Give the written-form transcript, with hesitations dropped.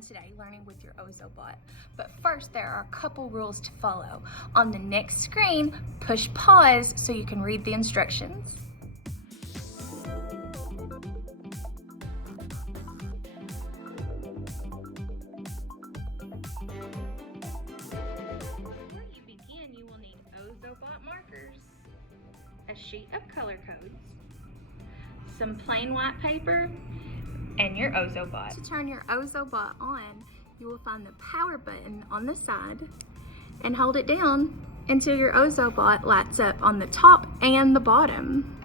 fun today learning with your Ozobot. But first, there are a couple rules to follow. On the next screen, push pause so you can read the instructions. Before you begin, you will need Ozobot markers, a sheet of color codes, some plain white paper, and your Ozobot. To turn your Ozobot on, you will find the power button on the side and hold it down until your Ozobot lights up on the top and the bottom.